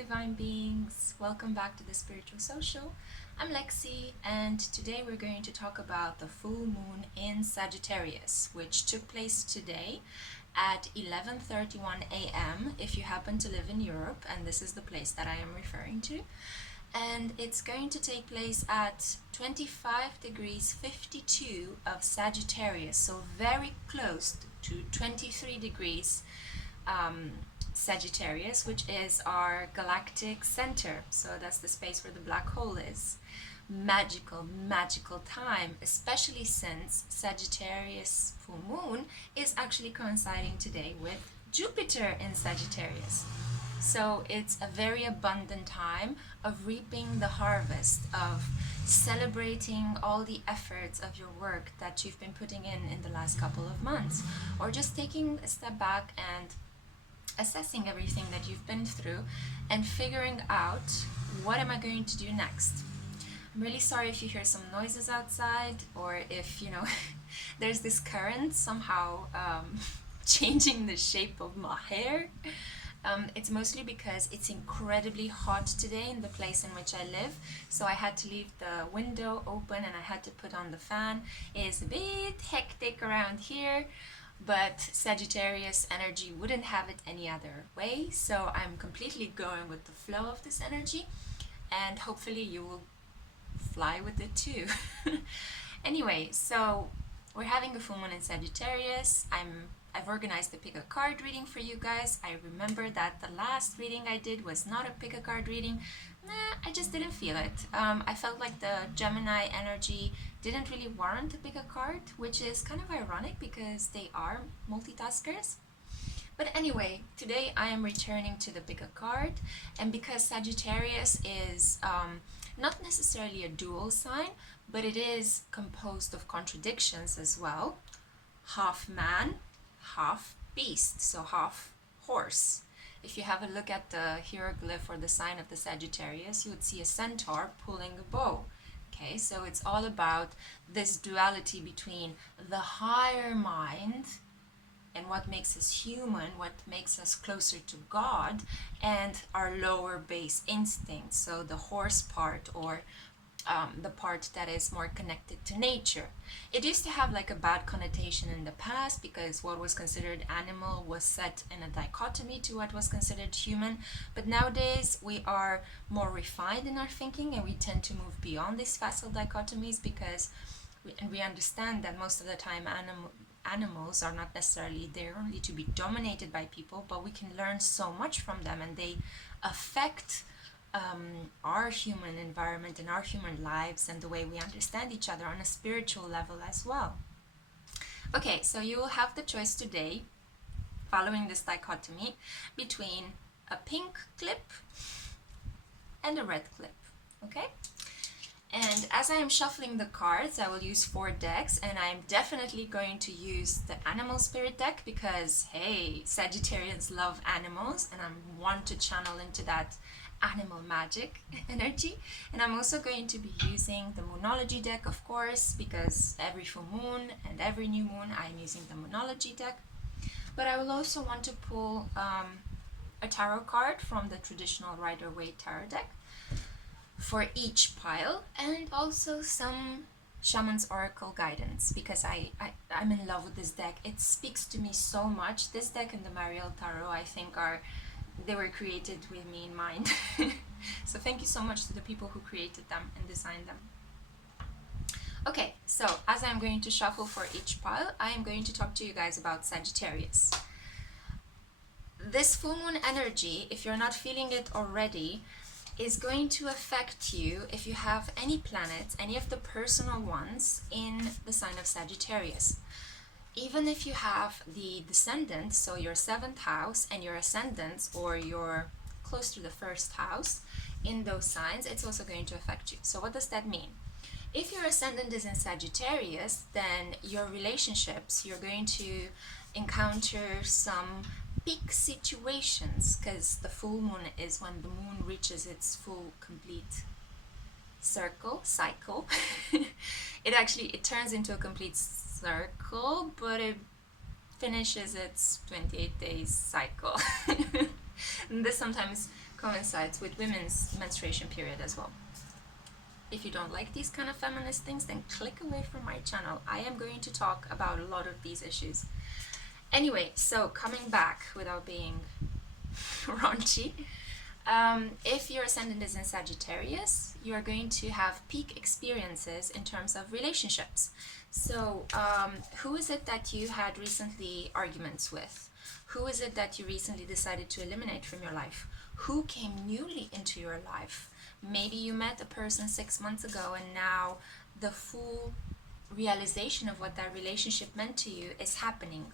divine beings, welcome back to the Spiritual Social. I'm Lexi, and today we're going to talk about the full moon in Sagittarius, which took place today at 11:31 a.m. if you happen to live in Europe, and this is the place that I am referring to. And it's going to take place at 25 degrees 52 of Sagittarius, so very close to 23 degrees Sagittarius, which is our galactic center. So that's the space where the black hole is. Magical time, especially since Sagittarius full moon is actually coinciding today with Jupiter in Sagittarius. So it's a very abundant time of reaping the harvest, of celebrating all the efforts of your work that you've been putting in the last couple of months, or just taking a step back and assessing everything that you've been through and figuring out, what am I going to do next? I'm really sorry if you hear some noises outside, or if, there's this current somehow changing the shape of my hair. It's mostly because it's incredibly hot today in the place in which I live, so I had to leave the window open and I had to put on the fan. It is a bit hectic around here, but Sagittarius energy wouldn't have it any other way, so I'm completely going with the flow of this energy, and hopefully you will fly with it too. Anyway, so we're having a full moon in Sagittarius. I've organized a pick a card reading for you guys. I remember that the last reading I did was not a pick a card reading. I just didn't feel it. I felt like the Gemini energy didn't really warrant to pick a card, which is kind of ironic because they are multitaskers. But anyway, today I am returning to the pick a card, and because Sagittarius is not necessarily a dual sign, but it is composed of contradictions as well. Half man, half beast, so half horse. If you have a look at the hieroglyph or the sign of the Sagittarius, you would see a centaur pulling a bow. Okay, so it's all about this duality between the higher mind and what makes us human, what makes us closer to God, and our lower base instincts, so the horse part, or the part that is more connected to nature. It used to have like a bad connotation in the past because what was considered animal was set in a dichotomy to what was considered human, but nowadays we are more refined in our thinking and we tend to move beyond these facile dichotomies because we understand that most of the time animals are not necessarily there only to be dominated by people, but we can learn so much from them, and they affect our human environment and our human lives and the way we understand each other on a spiritual level as well. Okay, so you will have the choice today, following this dichotomy, between a pink clip and a red clip, okay? And as I am shuffling the cards, I will use 4 decks, and I'm definitely going to use the animal spirit deck because, hey, Sagittarians love animals, and I want to channel into that animal magic energy. And I'm also going to be using the Moonology deck, of course, because every full moon and every new moon I'm using the Moonology deck. But I will also want to pull a tarot card from the traditional Rider-Waite Tarot deck for each pile, and also some Shaman's Oracle guidance because I'm in love with this deck. It speaks to me so much. This deck and the Mariel Tarot, I think, they were created with me in mind. So thank you so much to the people who created them and designed them. Okay, so as I'm going to shuffle for each pile, I am going to talk to you guys about Sagittarius. This full moon energy, if you're not feeling it already, is going to affect you if you have any planets, any of the personal ones, in the sign of Sagittarius. Even if you have the descendants, so your 7th house and your ascendants, or you're close to the 1st house in those signs, it's also going to affect you. So what does that mean? If your ascendant is in Sagittarius, then your relationships, you're going to encounter some peak situations, because the full moon is when the moon reaches its full complete cycle. It turns into a complete circle, but it finishes its 28 days cycle. And this sometimes coincides with women's menstruation period as well. If you don't like these kind of feminist things, then click away from my channel. I am going to talk about a lot of these issues. Anyway, so coming back without being raunchy, if your ascendant is in Sagittarius, you are going to have peak experiences in terms of relationships. So who is it that you had recently arguments with? Who is it that you recently decided to eliminate from your life? Who came newly into your life? Maybe you met a person 6 months ago and now the full realization of what that relationship meant to you is happening.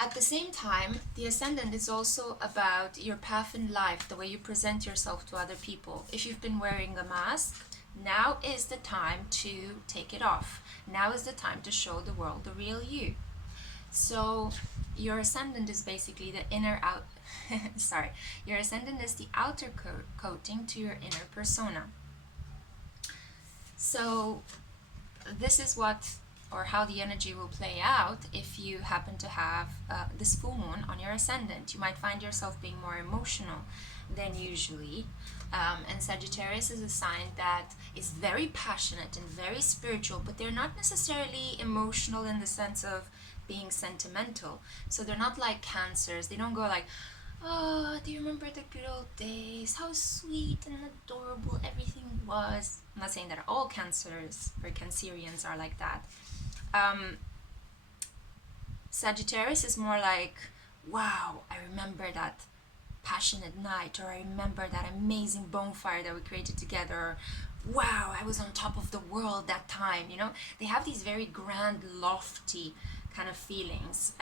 At the same time, the ascendant is also about your path in life, the way you present yourself to other people. If you've been wearing a mask, now is the time to take it off. Now is the time to show the world the real you. So your ascendant is basically the inner out your ascendant is the outer coating to your inner persona. So this is what or how the energy will play out if you happen to have this full moon on your ascendant. You might find yourself being more emotional than usually. And Sagittarius is a sign that is very passionate and very spiritual, but they're not necessarily emotional in the sense of being sentimental. So they're not like Cancers. They don't go like, oh, do you remember the good old days? How sweet and adorable everything was. I'm not saying that all Cancers or Cancerians are like that. Sagittarius is more like, wow, I remember that passionate night, or I remember that amazing bonfire that we created together, or wow, I was on top of the world that time, you know. They have these very grand, lofty kind of feelings.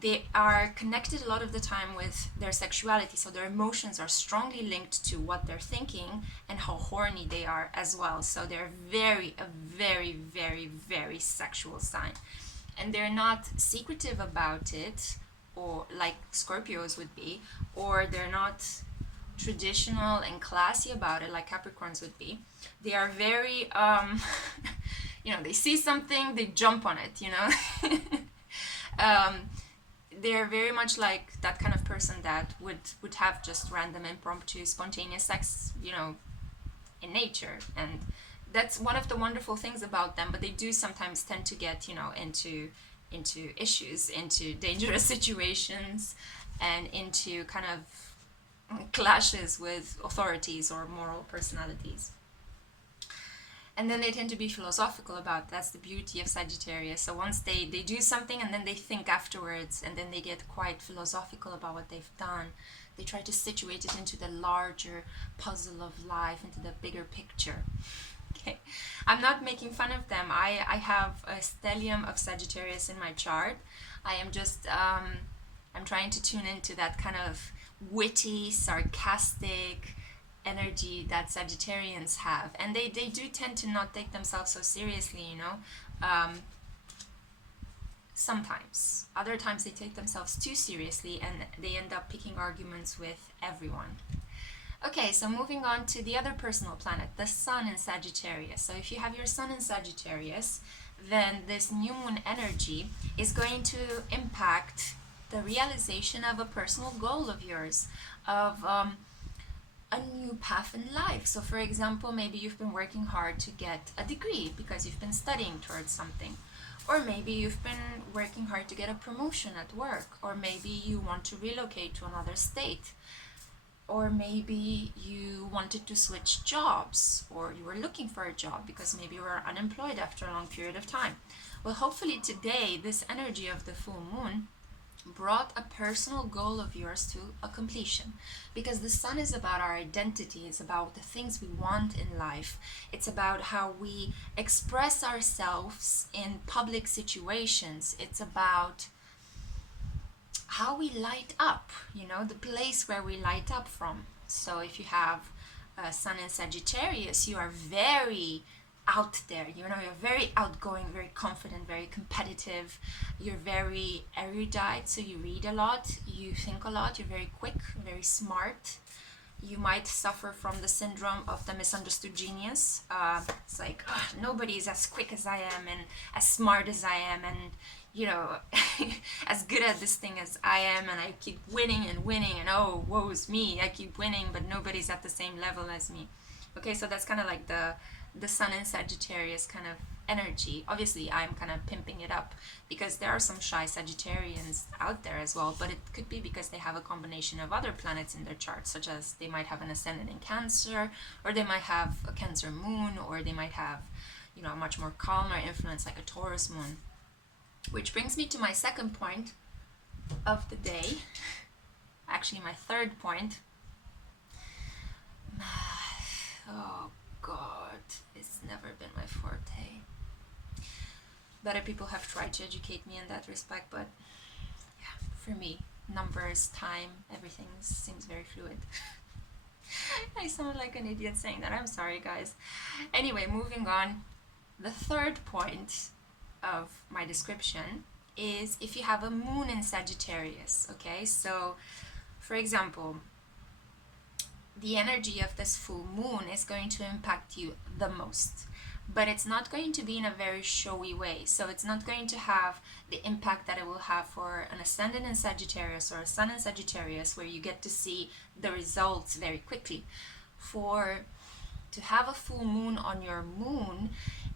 They are connected a lot of the time with their sexuality, so their emotions are strongly linked to what they're thinking and how horny they are as well. So they're a very, very, very sexual sign. And they're not secretive about it, or like Scorpios would be, or they're not traditional and classy about it like Capricorns would be. They are very, you know, they see something, they jump on it, you know. They're very much like that kind of person that would have just random, impromptu, spontaneous sex, you know, in nature. And that's one of the wonderful things about them, but they do sometimes tend to get, you know, into issues, into dangerous situations, and into kind of clashes with authorities or moral personalities. And then they tend to be philosophical about it. That's the beauty of Sagittarius. So once they do something and then they think afterwards, and then they get quite philosophical about what they've done. They try to situate it into the larger puzzle of life, into the bigger picture. Okay, I'm not making fun of them. I have a stellium of Sagittarius in my chart. I am just, I'm trying to tune into that kind of witty, sarcastic energy that Sagittarians have. And they do tend to not take themselves so seriously, you know. Sometimes. Other times they take themselves too seriously and they end up picking arguments with everyone. Okay, so moving on to the other personal planet, the Sun in Sagittarius. So if you have your Sun in Sagittarius, then this new moon energy is going to impact the realization of a personal goal of yours, of a new path in life. So for example, maybe you've been working hard to get a degree because you've been studying towards something. Or maybe you've been working hard to get a promotion at work. Or maybe you want to relocate to another state. Or maybe you wanted to switch jobs, or you were looking for a job because maybe you were unemployed after a long period of time. Well, hopefully today, this energy of the full moon brought a personal goal of yours to a completion, because the Sun is about our identity. It's about the things we want in life. It's about how we express ourselves in public situations. It's about how we light up, you know, the place where we light up from. So if you have Sun in Sagittarius, you are very out there, you know, you're very outgoing, very confident, very competitive. You're very erudite, so you read a lot, you think a lot, you're very quick, very smart. You might suffer from the syndrome of the misunderstood genius. It's like, nobody is as quick as I am and as smart as I am, and you know, as good at this thing as I am, and I keep winning and winning, and oh, woe's me, I keep winning, but nobody's at the same level as me. Okay, so that's kind of like the Sun in Sagittarius kind of energy. Obviously, I'm kind of pimping it up because there are some shy Sagittarians out there as well, but it could be because they have a combination of other planets in their chart, such as they might have an ascendant in Cancer, or they might have a Cancer moon, or they might have, you know, a much more calmer influence like a Taurus moon. Which brings me to my second point of the day, actually my third point. Oh God, it's never been my forte. Better people have tried to educate me in that respect, but yeah, for me, numbers, time, everything seems very fluid. I sound like an idiot saying that, I'm sorry guys. Anyway, moving on. The third point of my description is if you have a moon in Sagittarius, okay? So, for example, the energy of this full moon is going to impact you the most, but it's not going to be in a very showy way. So it's not going to have the impact that it will have for an ascendant in Sagittarius or a sun in Sagittarius, where you get to see the results very quickly. To have a full moon on your moon,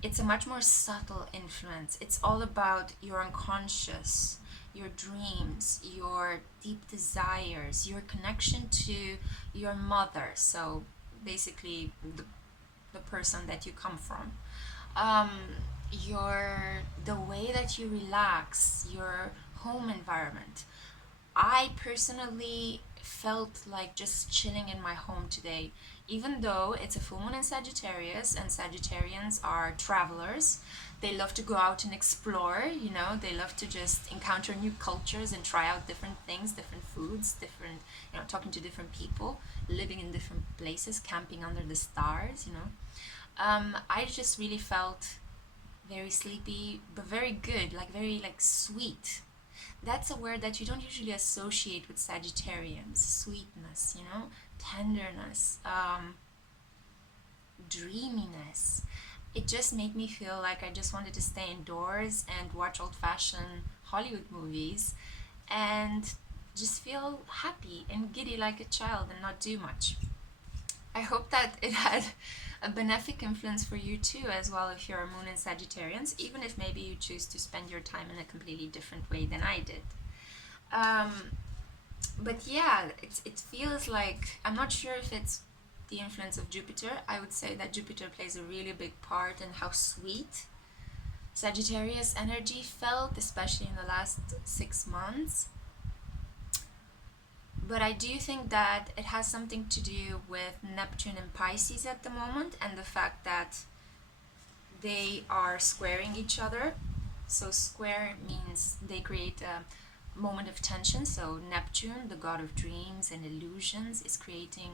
it's a much more subtle influence. It's all about your unconscious, your dreams, your deep desires, your connection to your mother. So basically the person that you come from. The way that you relax, your home environment. I personally felt like just chilling in my home today, even though it's a full moon in Sagittarius and Sagittarians are travelers. They love to go out and explore, you know, they love to just encounter new cultures and try out different things, different foods, different, you know, talking to different people, living in different places, camping under the stars, you know. I just really felt very sleepy, but very good, like very like sweet. That's a word that you don't usually associate with Sagittarians. Sweetness, you know, tenderness, dreaminess. It just made me feel like I just wanted to stay indoors and watch old-fashioned Hollywood movies and just feel happy and giddy like a child and not do much. I hope that it had a benefic influence for you too as well if you're a moon in Sagittarians, even if maybe you choose to spend your time in a completely different way than I did. But yeah, it feels like, I'm not sure if it's the influence of Jupiter. I would say that Jupiter plays a really big part in how sweet Sagittarius energy felt, especially in the last 6 months. But I do think that it has something to do with Neptune and Pisces at the moment, and the fact that they are squaring each other. So square means they create a moment of tension. So Neptune, the god of dreams and illusions, is creating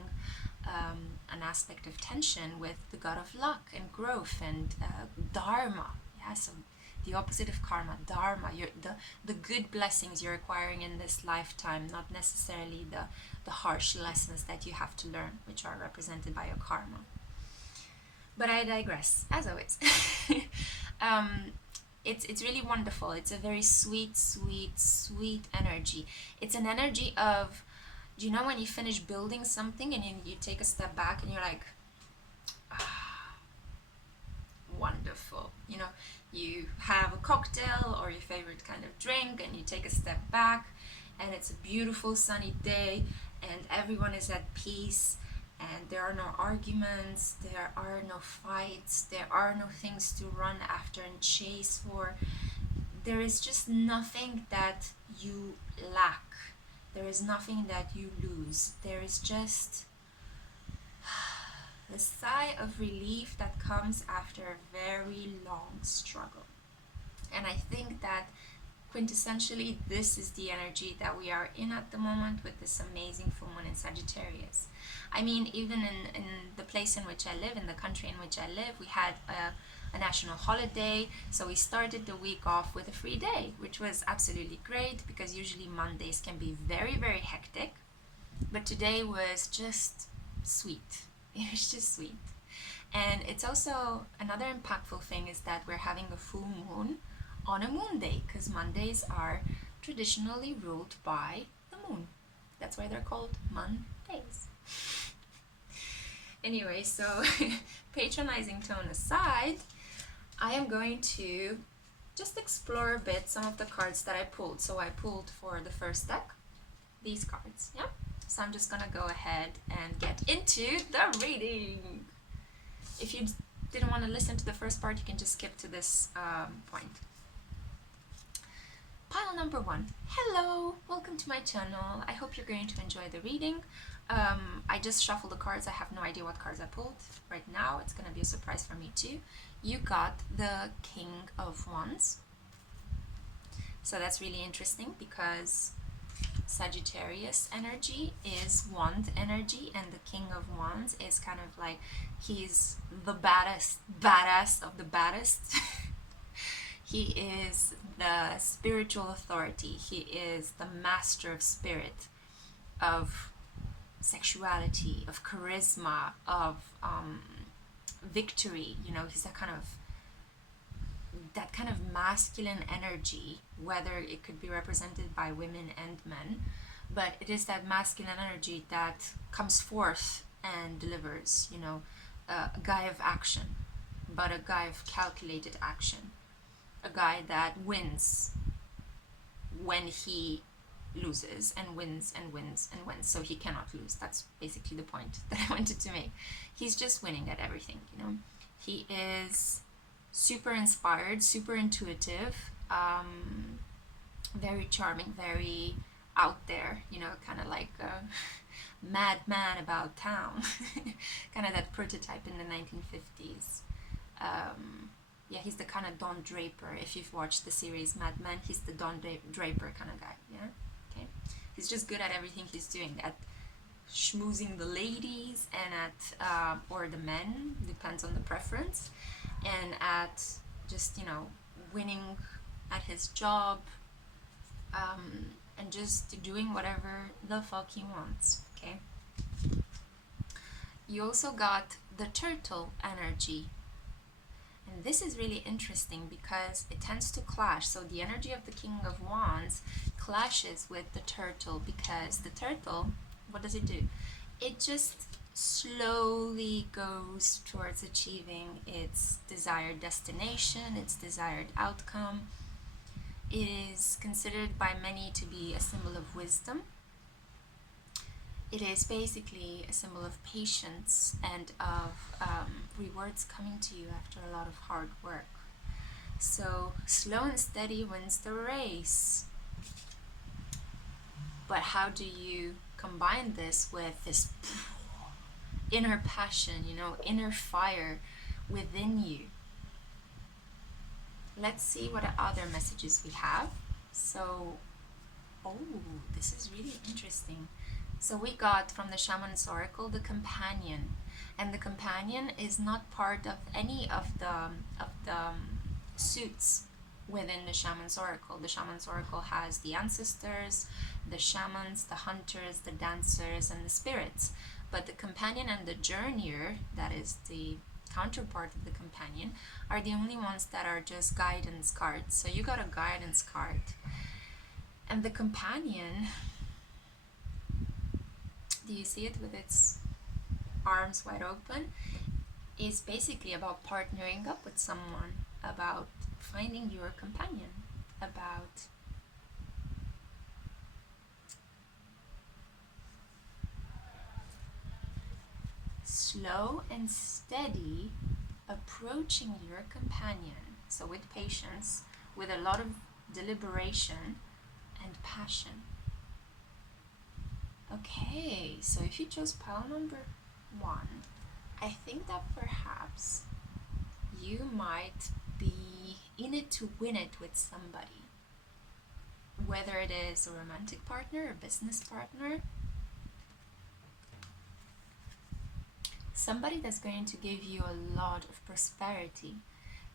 an aspect of tension with the god of luck and growth and dharma. Yeah, so the opposite of karma, dharma, the good blessings you're acquiring in this lifetime, not necessarily the harsh lessons that you have to learn, which are represented by your karma. But I digress, as always. It's really wonderful. It's a very sweet, sweet, sweet energy. It's an energy of, do you know when you finish building something and you take a step back and you're like, ah, wonderful, you know, you have a cocktail or your favorite kind of drink and you take a step back and it's a beautiful sunny day and everyone is at peace and there are no arguments, there are no fights, there are no things to run after and chase for. There is just nothing that you lack. There is nothing that you lose. There is just the sigh of relief that comes after a very long struggle. And I think that quintessentially this is the energy that we are in at the moment with this amazing full moon in Sagittarius. I mean, even in the place in which I live, in the country in which I live, we had a national holiday, so we started the week off with a free day, which was absolutely great because usually Mondays can be very, very hectic, but today was just sweet. It was just sweet. And it's also another impactful thing is that we're having a full moon on a moon day, because Mondays are traditionally ruled by the moon. That's why they're called Mondays. Anyway, so patronizing tone aside, I am going to just explore a bit some of the cards that I pulled. So I pulled for the first deck these cards, yeah? So I'm just gonna go ahead and get into the reading. If you didn't want to listen to the first part, you can just skip to this point. Pile number 1. Hello, welcome to my channel. I hope you're going to enjoy the reading. I just shuffled the cards. I have no idea what cards I pulled right now. It's going to be a surprise for me too. You got the King of Wands. So that's really interesting because Sagittarius energy is wand energy, and the King of Wands is kind of like, he's the badass of the baddest. He is the spiritual authority. He is the master of spirit, of sexuality, of charisma, of victory. You know, he's that kind of masculine energy, whether it could be represented by women and men, but it is that masculine energy that comes forth and delivers, you know, a guy of action, but a guy of calculated action, a guy that wins when he loses, and wins and wins and wins, so he cannot lose. That's basically the point that I wanted to make. He's just winning at everything, you know. He is super inspired, super intuitive, very charming, very out there, you know, kind of like a madman about town, kind of that prototype in the 1950s. Yeah, he's the kind of Don Draper. If you've watched the series Mad Men, he's the Don Draper kind of guy, yeah? Okay. He's just good at everything he's doing, at schmoozing the ladies and at, or the men, depends on the preference, and at just, you know, winning at his job, and just doing whatever the fuck he wants, okay? You also got the turtle energy. And this is really interesting because it tends to clash. So the energy of the King of Wands clashes with the turtle, because the turtle, what does it do? It just slowly goes towards achieving its desired destination, its desired outcome. It is considered by many to be a symbol of wisdom. It is basically a symbol of patience and of rewards coming to you after a lot of hard work. So slow and steady wins the race. But how do you combine this with this inner passion, you know, inner fire within you? Let's see what other messages we have. So, oh, this is really interesting. So we got from the Shaman's Oracle the Companion, and the Companion is not part of any of the suits within the Shaman's Oracle. The Shaman's Oracle has the ancestors, the shamans, the hunters, the dancers, and the spirits. But the Companion and the Journeyer, that is the counterpart of the Companion, are the only ones that are just guidance cards. So you got a guidance card. And the Companion, do you see it with its arms wide open, is basically about partnering up with someone, about finding your companion, about slow and steady approaching your companion. So with patience, with a lot of deliberation and passion. Okay, so if you chose pile number 1, I think that perhaps you might be in it to win it with somebody. Whether it is a romantic partner, a business partner, somebody that's going to give you a lot of prosperity,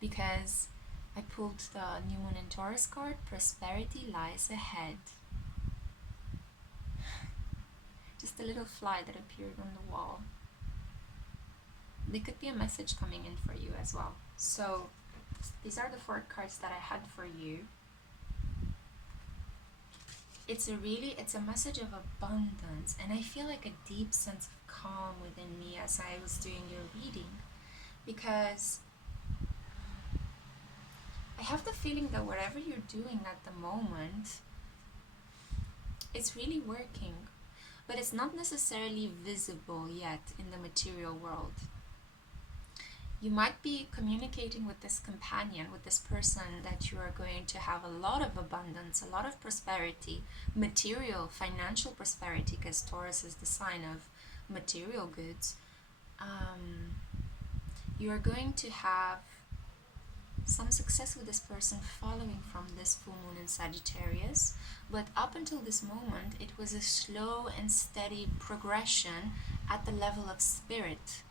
because I pulled the New Moon in Taurus card, prosperity lies ahead. Just a little fly that appeared on the wall. There could be a message coming in for you as well. So These are the 4 cards that I had for you. It's a message of abundance, and I feel like a deep sense of calm within me as I was doing your reading, because I have the feeling that whatever you're doing at the moment, it's really working, but it's not necessarily visible yet in the material world. You might be communicating with this companion, with this person, that you are going to have a lot of abundance, a lot of prosperity, material, financial prosperity, because Taurus is the sign of material goods. You are going to have some success with this person following from this full moon in Sagittarius, but up until this moment, it was a slow and steady progression at the level of spirit.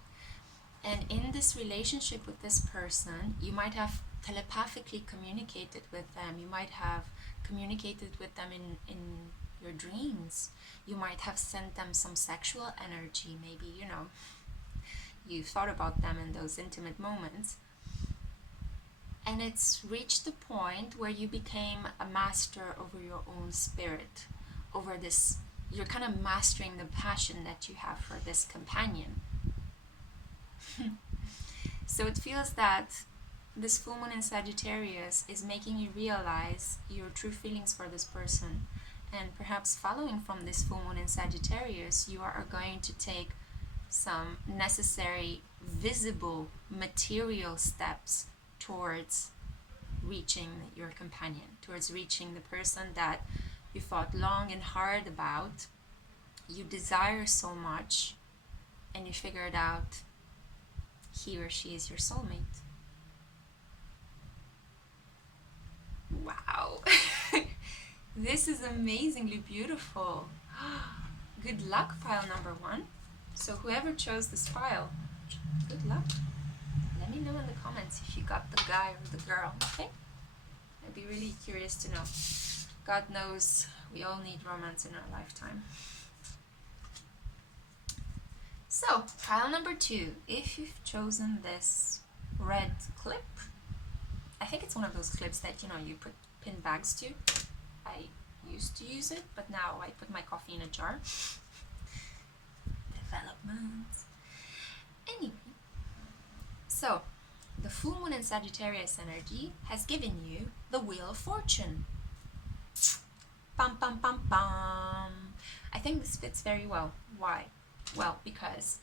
And in this relationship with this person, you might have telepathically communicated with them. You might have communicated with them in your dreams. You might have sent them some sexual energy. Maybe, you thought about them in those intimate moments. And it's reached the point where you became a master over your own spirit, over this. You're kind of mastering the passion that you have for this companion. So it feels that this full moon in Sagittarius is making you realize your true feelings for this person, and perhaps following from this full moon in Sagittarius, you are going to take some necessary visible material steps towards reaching your companion, towards reaching the person that you thought long and hard about, you desire so much, and you figured out he or she is your soulmate. Wow. This is amazingly beautiful. Good luck, pile number 1. So whoever chose this pile, good luck. Let me know in the comments if you got the guy or the girl, okay? I'd be really curious to know. God knows we all need romance in our lifetime. So, pile number 2, if you've chosen this red clip, I think it's one of those clips that, you put pin bags to. I used to use it, but now I put my coffee in a jar. Developments. Anyway, so the full moon in Sagittarius energy has given you the Wheel of Fortune. Pam, pam, pam, pam. I think this fits very well. Why? Well, because,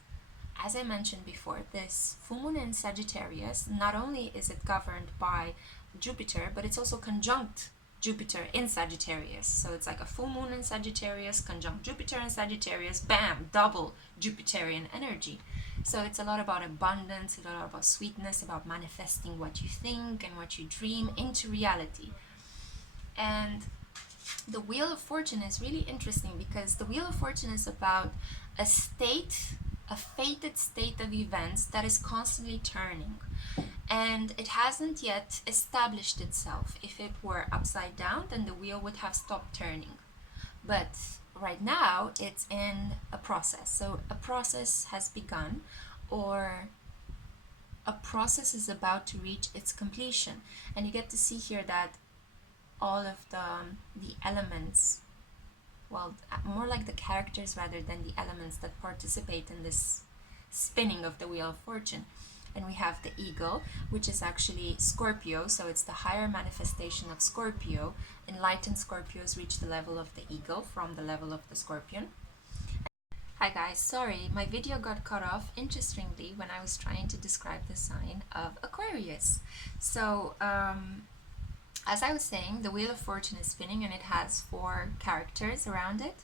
as I mentioned before, this full moon in Sagittarius, not only is it governed by Jupiter, but it's also conjunct Jupiter in Sagittarius. So it's like a full moon in Sagittarius, conjunct Jupiter in Sagittarius, bam, double Jupiterian energy. So it's a lot about abundance, a lot about sweetness, about manifesting what you think and what you dream into reality. And the Wheel of Fortune is really interesting because the Wheel of Fortune is about a fated state of events that is constantly turning, and it hasn't yet established itself. If it were upside down, then the wheel would have stopped turning, but right now it's in a process. So a process has begun, or a process is about to reach its completion, and you get to see here that all of the elements, well, more like the characters rather than the elements that participate in this spinning of the Wheel of Fortune. And we have the eagle, which is actually Scorpio, so it's the higher manifestation of Scorpio. Enlightened Scorpios reach the level of the eagle from the level of the scorpion. Hi guys, sorry, my video got cut off, interestingly, when I was trying to describe the sign of Aquarius. So, as I was saying, the Wheel of Fortune is spinning and it has 4 characters around it.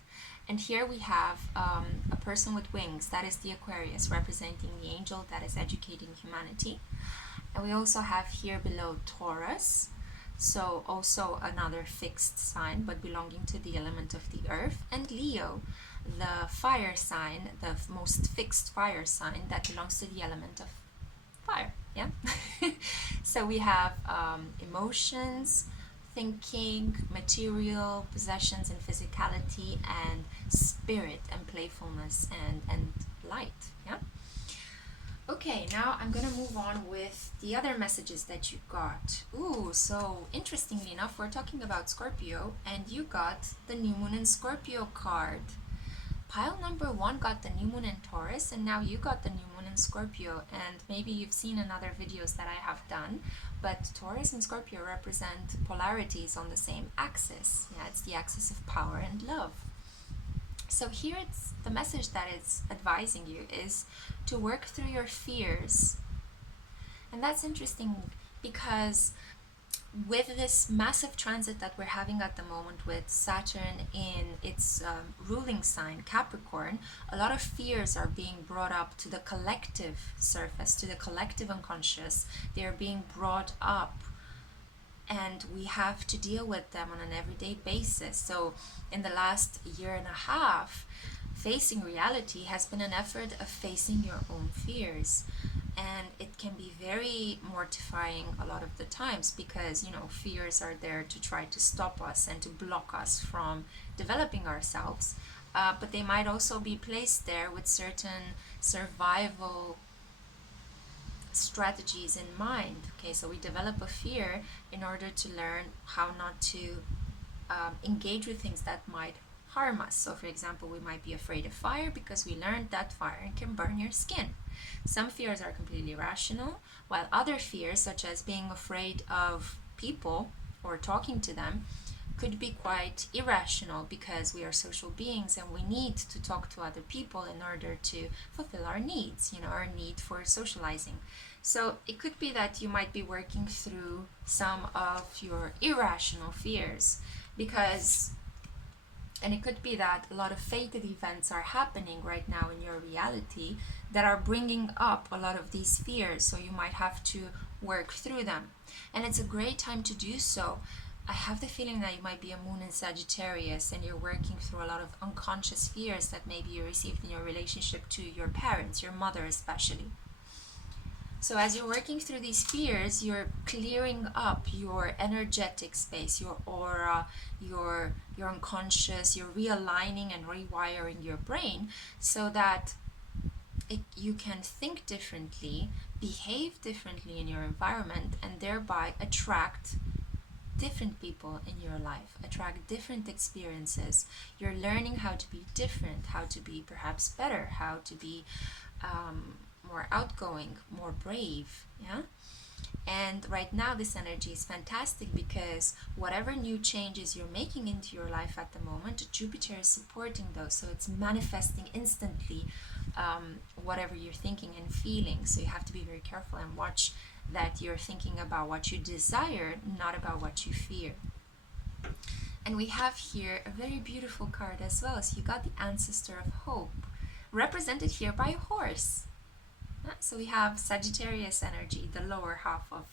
And here we have a person with wings, that is the Aquarius, representing the angel that is educating humanity. And we also have here below Taurus, so also another fixed sign, but belonging to the element of the earth. And Leo, the fire sign, the most fixed fire sign that belongs to the element of fire. Yeah. So we have emotions, thinking, material, possessions and physicality, and spirit and playfulness and light. Yeah. Okay, now I'm gonna move on with the other messages that you got. Ooh, so interestingly enough, we're talking about Scorpio, and you got the New Moon in Scorpio card. Pile number one got the New Moon in Taurus, and now you got the New Moon in Scorpio. And maybe you've seen in other videos that I have done, but Taurus and Scorpio represent polarities on the same axis. Yeah, it's the axis of power and love. So here it's the message that it's advising you is to work through your fears. And that's interesting because with this massive transit that we're having at the moment with Saturn in its ruling sign, Capricorn, a lot of fears are being brought up to the collective surface, to the collective unconscious. They are being brought up, and we have to deal with them on an everyday basis. So in the last year and a half, facing reality has been an effort of facing your own fears. And it can be very mortifying a lot of the times because, you know, fears are there to try to stop us and to block us from developing ourselves. But they might also be placed there with certain survival strategies in mind. Okay, so we develop a fear in order to learn how not to engage with things that might harm us. So for example, we might be afraid of fire because we learned that fire can burn your skin. Some fears are completely rational, while other fears, such as being afraid of people or talking to them, could be quite irrational because we are social beings and we need to talk to other people in order to fulfill our needs, you know, our need for socializing. So it could be that you might be working through some of your irrational fears because, and it could be that a lot of fated events are happening right now in your reality that are bringing up a lot of these fears, so you might have to work through them. And it's a great time to do so. I have the feeling that you might be a moon in Sagittarius and you're working through a lot of unconscious fears that maybe you received in your relationship to your parents, your mother especially. So as you're working through these fears, you're clearing up your energetic space, your aura, your unconscious, you're realigning and rewiring your brain so that you can think differently, behave differently in your environment, and thereby attract different people in your life, attract different experiences. You're learning how to be different, how to be perhaps better, how to be more outgoing, more brave, yeah? And right now this energy is fantastic because whatever new changes you're making into your life at the moment, Jupiter is supporting those. So it's manifesting instantly whatever you're thinking and feeling. So you have to be very careful and watch that you're thinking about what you desire, not about what you fear. And we have here a very beautiful card as well. So you got the Ancestor of Hope, represented here by a horse. So we have Sagittarius energy, the lower half of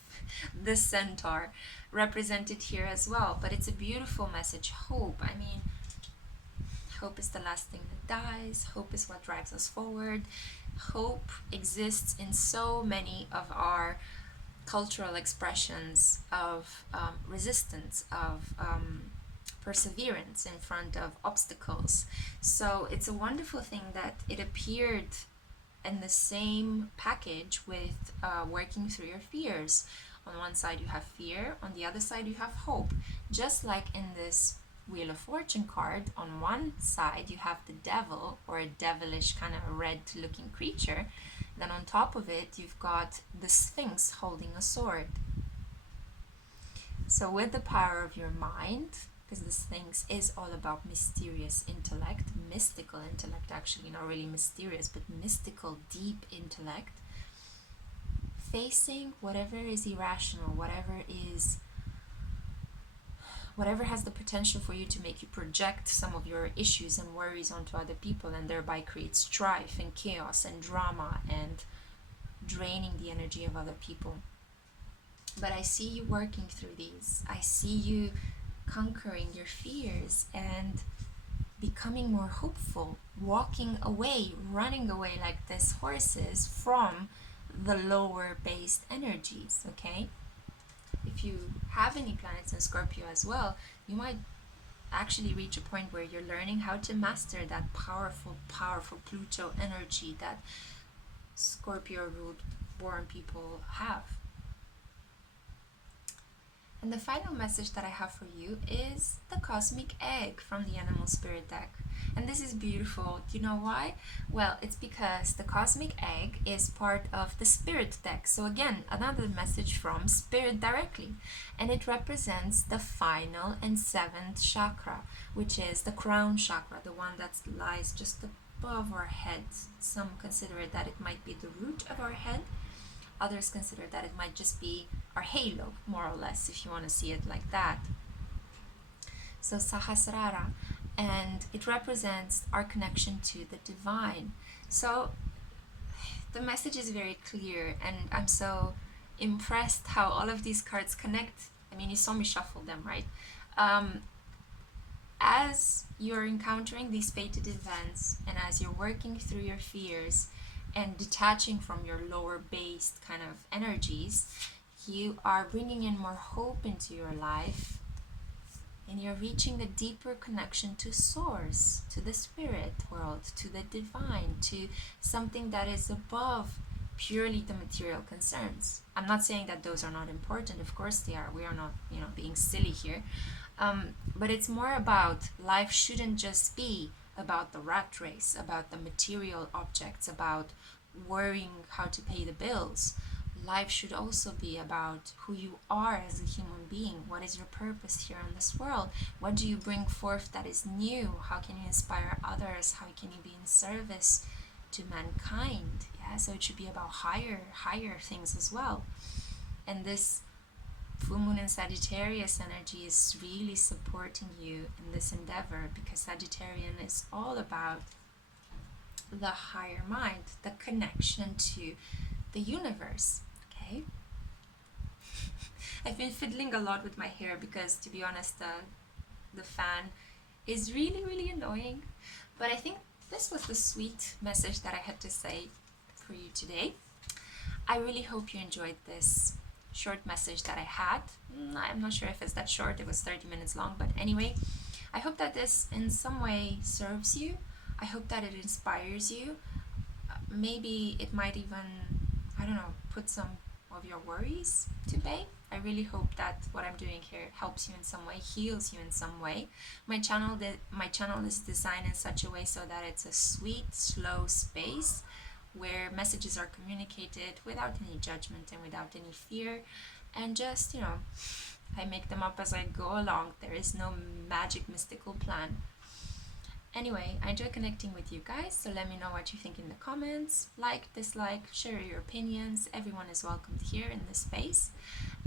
the centaur, represented here as well. But it's a beautiful message. Hope. I mean, hope is the last thing that dies. Hope is what drives us forward. Hope exists in so many of our cultural expressions of resistance, of perseverance in front of obstacles. So it's a wonderful thing that it appeared in the same package with working through your fears. On one side you have fear, on the other side you have hope. Just like in this Wheel of Fortune card, on one side you have the devil, or a devilish kind of red looking creature. Then on top of it you've got the Sphinx holding a sword. So with the power of your mind, because the Sphinx is all about mysterious intellect, mystical intellect actually, not really mysterious, but mystical, deep intellect, facing whatever is irrational, whatever has the potential for you to make you project some of your issues and worries onto other people and thereby create strife and chaos and drama and draining the energy of other people. But I see you working through these. I see you conquering your fears and becoming more hopeful, walking away, running away like this horses from the lower based energies, okay? If you have any planets in Scorpio as well, you might actually reach a point where you're learning how to master that powerful Pluto energy, that Scorpio root born people have. And the final message that I have for you is the cosmic egg from the animal spirit deck. And this is beautiful. Do you know why? Well, it's because the cosmic egg is part of the spirit deck. So again, another message from spirit directly. And it represents the final and seventh chakra, which is the crown chakra, the one that lies just above our heads. Some consider it that it might be the root of our head. Others consider that it might just be our halo, more or less, if you want to see it like that. So Sahasrara, and it represents our connection to the divine. So the message is very clear, and I'm so impressed how all of these cards connect. I mean, you saw me shuffle them, right? As you're encountering these fated events, and as you're working through your fears, and detaching from your lower based kind of energies, you are bringing in more hope into your life, and you're reaching a deeper connection to source, to the spirit world, to the divine, to something that is above purely the material concerns. I'm not saying that those are not important, of course they are. We are not, being silly here. But it's more about life shouldn't just be about the rat race, about the material objects, about worrying how to pay the bills. Life should also be about who you are as a human being. What is your purpose here in this world? What do you bring forth that is new? How can you inspire others? How can you be in service to mankind? Yeah, so it should be about higher things as well. And this full moon in Sagittarius energy is really supporting you in this endeavor, because Sagittarian is all about the higher mind, the connection to the universe. Okay. I've been fiddling a lot with my hair because, to be honest, the fan is really annoying. But I think this was the sweet message that I had to say for you today. I really hope you enjoyed this short message that I had. I'm not sure if it's that short, it was 30 minutes long, but anyway, I hope that this in some way serves you. I hope that it inspires you. Maybe it might even, put some of your worries to bay. I really hope that what I'm doing here helps you in some way, heals you in some way. My channel is designed in such a way so that it's a sweet, slow space where messages are communicated without any judgment and without any fear, and just, I make them up as I go along. There is no magic mystical plan. Anyway, I enjoy connecting with you guys, so let me know what you think in the comments. Like, dislike, share your opinions. Everyone is welcomed here in this space.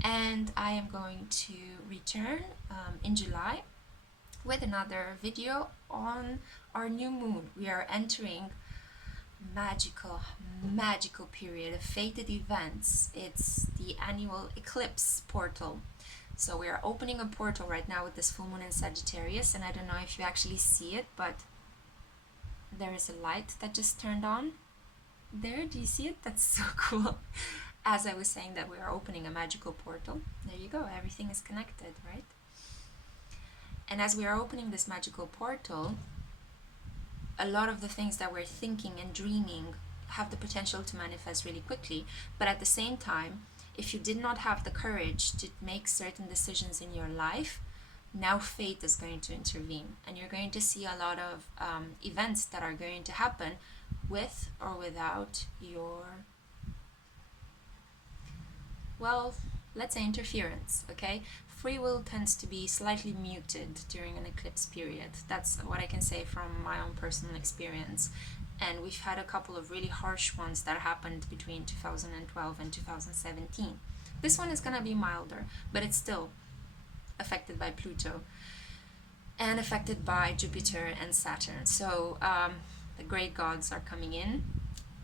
And I am going to return in July with another video on our new moon. We are entering magical period of fated events. It's the annual eclipse portal. So we are opening a portal right now with this full moon in Sagittarius, and I don't know if you actually see it, but there is a light that just turned on there. Do you see it? That's so cool. As I was saying that we are opening a magical portal, there you go, everything is connected, right? And as we are opening this magical portal, a lot of the things that we're thinking and dreaming have the potential to manifest really quickly. But at the same time, if you did not have the courage to make certain decisions in your life, now fate is going to intervene, and you're going to see a lot of events that are going to happen with or without your, well, let's say interference, okay? Free will tends to be slightly muted during an eclipse period. That's what I can say from my own personal experience. And we've had a couple of really harsh ones that happened between 2012 and 2017. This one is gonna be milder, but it's still affected by Pluto and affected by Jupiter and Saturn. So the great gods are coming in,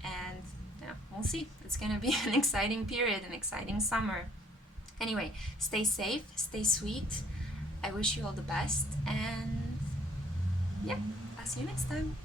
and yeah, we'll see. It's gonna be an exciting period, an exciting summer. Anyway, stay safe, stay sweet. I wish you all the best, and yeah, I'll see you next time.